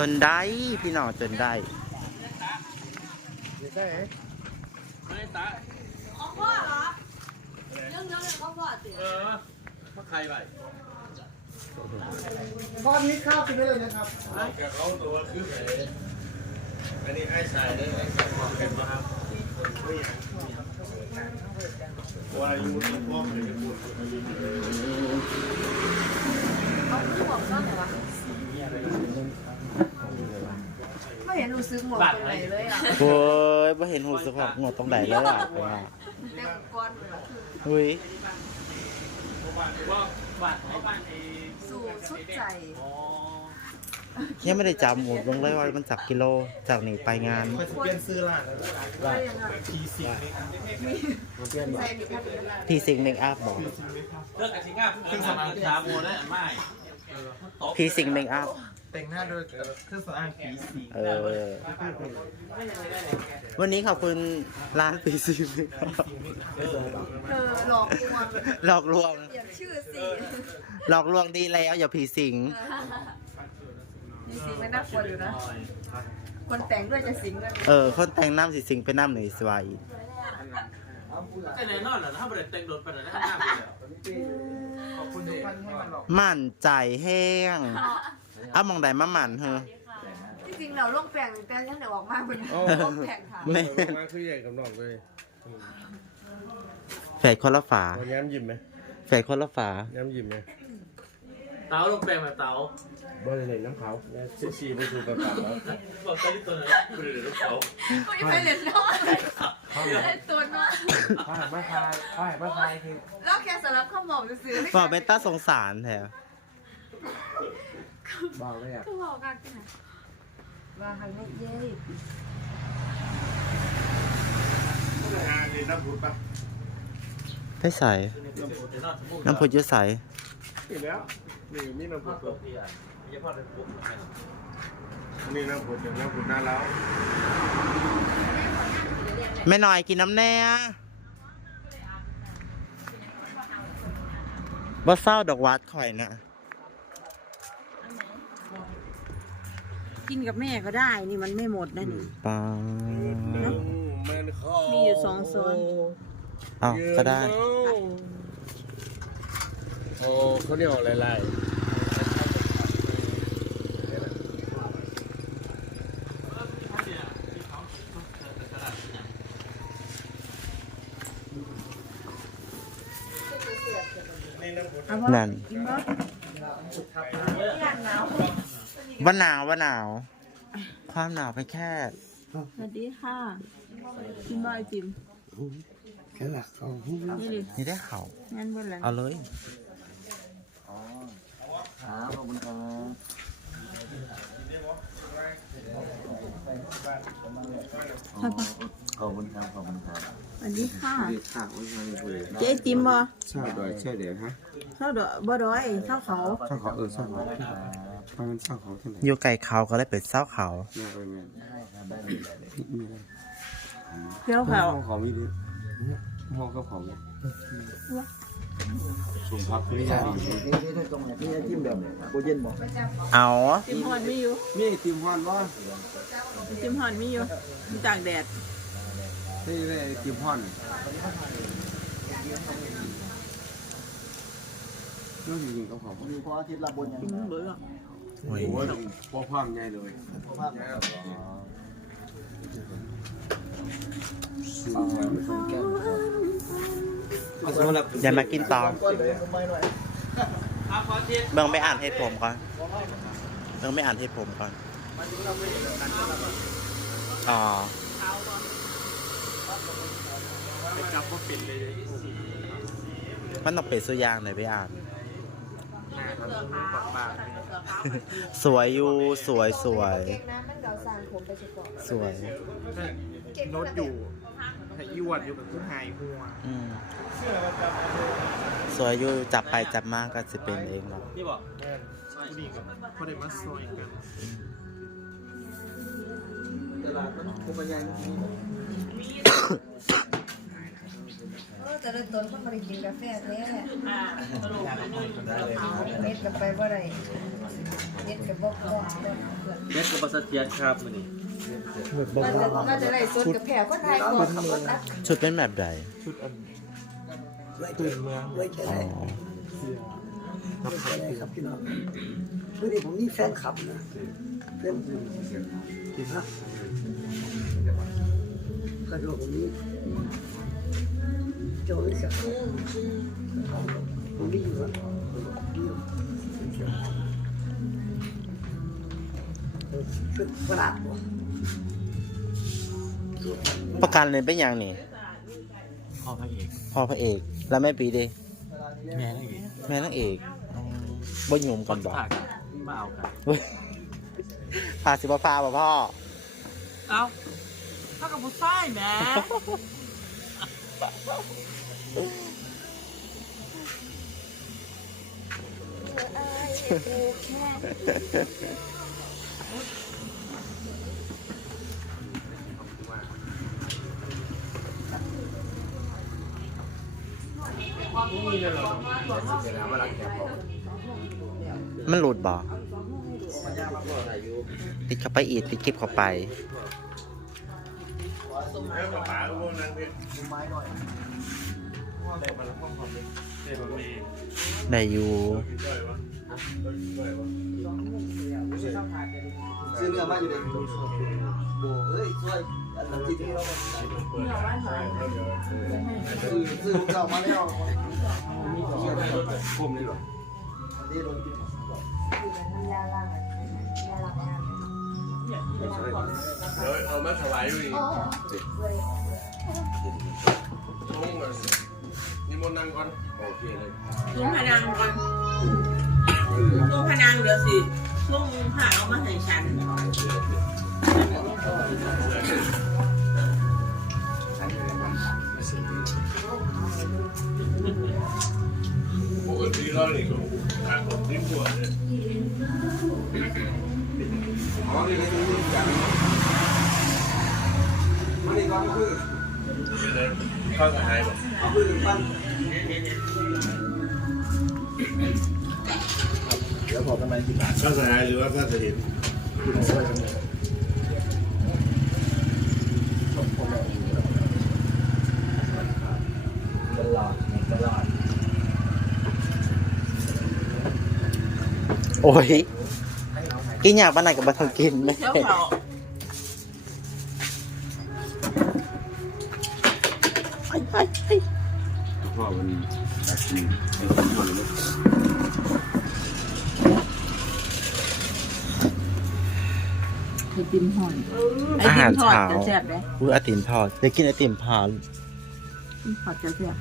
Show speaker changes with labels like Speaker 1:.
Speaker 1: จนได้พี่น้องจนได้
Speaker 2: ไม่ตา
Speaker 3: ของพ่อเหรอเรื่องเรื่องของพ่อสิ
Speaker 2: เออมาใครไป
Speaker 4: ก้อนนี้ข้าวกินได้เลยนะครับ
Speaker 2: กับเขาตัวคือไหนอันนี้ไอ้ชายเนี่ยไอ้ชายความเป็นมาครับวาอยู่ที่พ่อเลย
Speaker 3: เขาคือบอกซ่อนไหนวะไม่ เห็นรู้สึกหมดเป็นไรเลยอะ
Speaker 1: โอ้ยไม่เห็นหูสึกหอกหงดตรงไหนเลยอะ
Speaker 3: เต็มก้อนเลย
Speaker 1: เฮ้ย
Speaker 2: ว่าบ้านเขาบ้านไอ้
Speaker 3: สู่ชุดใจ
Speaker 2: อ๋อ
Speaker 1: ยังไม่ได้จำหมดลงเลยว่ามันจับกิโลจากนี่ไปงาน
Speaker 4: คอยสเปลี่ยนซื้อร้านแล้ว
Speaker 3: ได้ยังไง
Speaker 4: ทีสิงนี่
Speaker 3: ใส่มีแค่นี้
Speaker 1: พี่ซิงเมคอัพบอก
Speaker 2: เลิกไอ้สิงห์เครื่องสำอางสามโมได้ไม่
Speaker 1: พี่ซิงเมคอัพ
Speaker 4: แต่งหน้าด้วยเครื่องสำอางผีสิง
Speaker 1: เออ วันนี้ขอบคุณร้านพี่ซิงเมคอัพ
Speaker 3: เธอหลอกลวง
Speaker 1: หลอกลวง
Speaker 3: เปลี่ยนชื่อสิ
Speaker 1: หลอกลวงดีแล้ว อย่าผีสิง
Speaker 3: นี่สิไม่น่ากลัวอยู่นะ คนแต่งด้วยจะสิงกัน
Speaker 1: เออ คนแต่งน้ำสิสิงเป็นน้ำหนึ่งสวาย
Speaker 2: ก็แน่นอนเหรอถ้าบริษัทแต่งโดนไปแล้วหน้าไปแล้ว
Speaker 4: ขอบคุณทุกท่านที่มาหลอก
Speaker 1: มั่นใจแห้ง เอามองใดมาหมั่นเฮอ
Speaker 3: ที่จริงเราล่วงแปลงแต่ฉันเดี๋ยวออกมาเป็นล่วงแปลงค่ะ
Speaker 1: แม่
Speaker 5: มาคือใหญ่กับน้องเลย
Speaker 1: แฝดคนละฝา
Speaker 5: เอาย้ำยิ้มไหม
Speaker 1: แฝดคนละฝา
Speaker 5: ย้ำยิ้มไหม
Speaker 2: เต๋าลงแปลงแบบเต๋า
Speaker 5: บ่ได้เลยน้ำเขาซีซีไปสู่กระเป๋าแล้ว
Speaker 2: บอกตอนนี้ตัวนั้นคือลูกเขา
Speaker 3: ไม่ไปเรียนน้อยไอ้ตัวน้อย
Speaker 5: เขาหันมาทายเขาหันมาทายคือ
Speaker 3: แล้วแค่สำหรับข้าวหมอกซื้อ
Speaker 1: บอกเป็นต้าสงสารแถว
Speaker 5: บอกเลยอะ
Speaker 3: คือบอกกันที่ไหนว่าหันไม่เย้
Speaker 4: งานนี่น้ำบุญปะ
Speaker 1: ได้ใส่น้ำพุยุใส
Speaker 4: อีกแล้วนี่มีน้ำบุญ
Speaker 2: ตัวเพียยังพอได้ปุ๊บ
Speaker 4: นี่น้ำบุญเดี๋ยวน้ำบุญหน้าแล้ว
Speaker 1: แม่หน่อยกินน้ำแน่บ่เศร้าดอกวัดข่อยนะ
Speaker 6: กินกับแม่ก็ได้นี่มันไม่หมดนะนี่
Speaker 1: ปา
Speaker 5: มันคอ
Speaker 6: มีอยู่สองโซน
Speaker 1: อ้าวก็ได้
Speaker 5: โอ้เขาเรียกอะไรไร
Speaker 1: นั่นว่าหนาว ว่าหนาว ความหนาวไปแค่
Speaker 6: สวัสดีค่ะกินบ่อยจิม
Speaker 5: แค่หลักเขา
Speaker 6: นี่ดิ
Speaker 1: นี่ได้เขา
Speaker 6: งั้นเบิ่งละ
Speaker 1: เอาเลย
Speaker 5: ขอบคุณครับขอบคุณครับ
Speaker 6: สวัสดีค่ะ
Speaker 5: ข่าวไม่ใช่คุย
Speaker 6: เจ๊จิมบ่
Speaker 5: ชอบดอยเชื่อเดี๋ยวฮะ
Speaker 6: เท่าดอกบ่ดอยเท่าเขา
Speaker 5: ชอบเขาเออชอบเขา เพราะมันชอบเขาที่ไหน
Speaker 1: อยู่ไก่เขาก็เลยเป็นเศร้าเขา
Speaker 5: น่าเป็นไงมีอะไร
Speaker 6: เที่ยวเขา
Speaker 5: ห้องของมีดิห้องก็ของสุ่มพักไม่ได้
Speaker 1: เอา
Speaker 6: จิมฮอนมีอยู่
Speaker 5: มีติมฮอนว่า
Speaker 6: จิมฮอนมีอยู่มีตากแดด
Speaker 5: นี่ได้ติมฮอนน้องจริงๆก็ของ
Speaker 6: กินเบื่อ
Speaker 1: โอ้ย
Speaker 5: โอ้ยพ่อความใหญ่เลย
Speaker 1: อย่ามากินตอม
Speaker 2: อาพอเทียน
Speaker 1: เบิ่งไม่อ่านเหตุผมก่อนเบิ่งไม่อ่านเหตุผมก่อนอ๋อ
Speaker 2: ไปจับก็ปิดเลย
Speaker 1: มันต้องเป็นสุยางหน่อยไปอ่าน สวยอยู่สวยสวย
Speaker 3: เก่งนะมันเกาสางผมไปสิก่อน
Speaker 1: สวย
Speaker 4: โน้ตอยู่ให้อีวดอยู่กับผู้หายหัว
Speaker 1: อืมสวยอยู่จับไปจับมากก็จะเป็นเองหรอก
Speaker 2: นี่บอก
Speaker 4: ผู้ดีกับพอได้มาซอยกัน
Speaker 3: เออ แต่ละตนเขาไม่ได้กินกาแฟแท้
Speaker 6: อ่าสรุปอันนี้เขา
Speaker 3: เม็ดกับไปบ่ได้เม็ดกับบ่พอ
Speaker 2: เม็ดกับปลาสเตียนครับมื้อนี้
Speaker 3: ว่าจะว่าจะได้สดกับแผ่คนไทยก่อนขับรถนะ
Speaker 1: ชุดเป็นแบบใด
Speaker 5: ชุดอันตื่นเมือง
Speaker 1: อ๋อ
Speaker 5: กับไข่ตื่น
Speaker 7: ครับพี่น้องวันนี้ผมมีแฟนคลับนะเพื่อนกินนะกระโดดผมนี้ โจยสักผมไม่อยู่อะเป็นประ
Speaker 1: กันเลยเป็นอย่างนี่
Speaker 2: พ่อพระเอก
Speaker 1: พ่อพระเอก แล้วแม่ปีเดี
Speaker 2: แม่นางเอก
Speaker 1: แม่นางเอกอ๋อบ่ยมก่อนบอก
Speaker 2: ฝากมาเอากัน
Speaker 1: พาสิบพาบ่พ่อ
Speaker 6: เอ้าถ้ากับผู้ชายแหม่
Speaker 1: มันหลุดบ่ติดเข้าไปอีกติดคลิปเข้าไป
Speaker 4: แล้วกับป๋าพวกนั้นเนี่ย
Speaker 1: ได้อยู่
Speaker 4: กินด้วยวะกินด้วยวะ
Speaker 7: ซื้อเนื้อมาอยู่ในโบเอ้ยช่วยอันนั้นที่ที่เราซื้อซื้อเก่ามาแล้ว
Speaker 2: คุมนี่หรอ
Speaker 7: นี่โดนกิน
Speaker 3: ยาล้างยาล้างน้ำ
Speaker 4: เดี๋ยวเอามาถวายอยู่นี่ลงเลย นิมนต์นั่งก่อนโอเคเลย
Speaker 6: ลุงพนังก่อนลุงพนังเดี๋ยวสิลุงหาเอามาให้ฉัน
Speaker 4: ปกติเรานี่ก็ทานของทิ้งตัวเนี่ย
Speaker 7: อ๋อนี่นี่นี่อย่างมันนี่ก็คือ
Speaker 4: เป็นไรเข้าส หายบ่
Speaker 7: คือมัน
Speaker 4: เข้าสหายหรือว่าเข้าสหิน
Speaker 1: โอ้ยกินอยากบ้านไหนกับบ้านทองกินแม่
Speaker 6: เจ้าเขา ไอติมหอนไอ
Speaker 1: อา
Speaker 6: ติ
Speaker 1: หาร
Speaker 6: มทอด
Speaker 1: เช้า
Speaker 6: จะแซ่บเลย
Speaker 1: อุ้ยไอติมทอดอยากกินไอติมพา
Speaker 6: ทอดจะแซ่บ